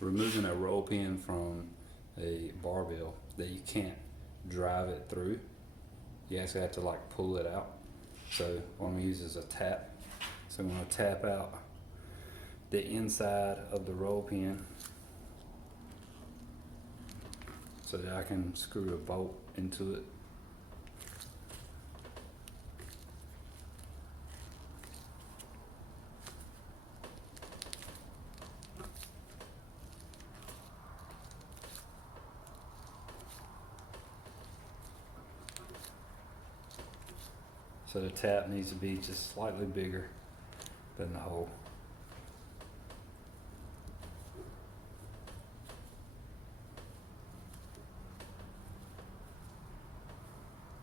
removing a roll pin from a barbell that you can't drive it through. You actually have to like pull it out. So what I'm gonna use is a tap. So I'm gonna tap out the inside of the roll pin so that I can screw a bolt into it. So the tap needs to be just slightly bigger than the hole.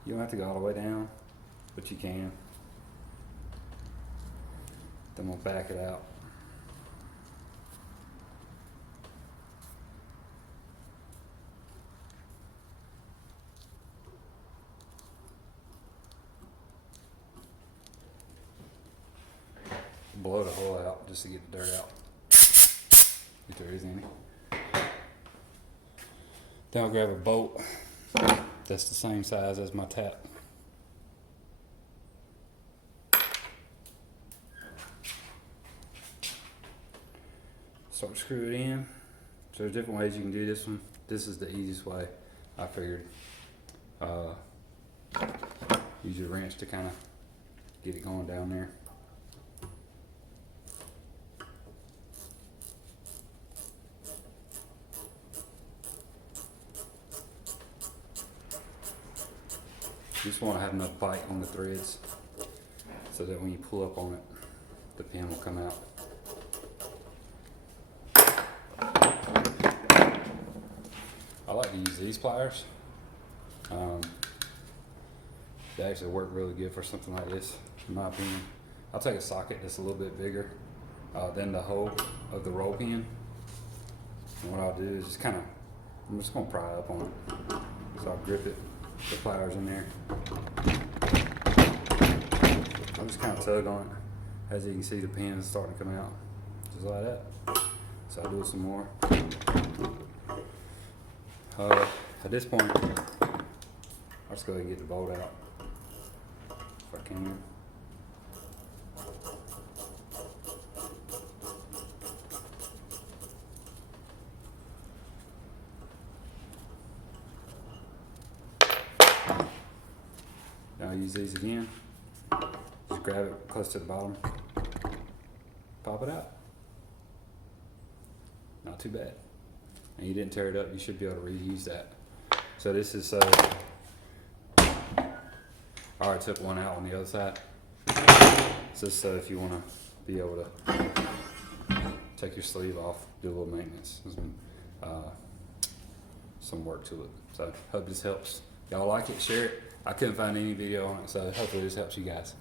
You don't have to go all the way down, but you can. Then we'll back it out. Blow the hole out just to get the dirt out, if there is any. Then I'll grab a bolt that's the same size as my tap. Start to screw it in. So there's different ways you can do this one. This is the easiest way, I figured. Use your wrench to kind of get it going down there. You just want to have enough bite on the threads so that when you pull up on it, the pin will come out. I like to use these pliers. They actually work really good for something like this, in my opinion. I'll take a socket that's a little bit bigger than the hole of the roll pin. And what I'll do is just I'm just gonna pry up on it. So I'll grip it, the pliers in there. I'll just kind of tug on it. As you can see, the pin is starting to come out, just like that. So I'll do it some more. At this point, I'll just go ahead and get the bolt out if I can. Now I'll use these again. Just grab it close to the bottom, pop it out. Not too bad. And you didn't tear it up, you should be able to reuse that. So this is I already took one out on the other side. It's just so if you want to be able to take your sleeve off, do a little maintenance. There's been some work to it. So hope this helps. Y'all like it, share it. I couldn't find any video on it, so hopefully this helps you guys.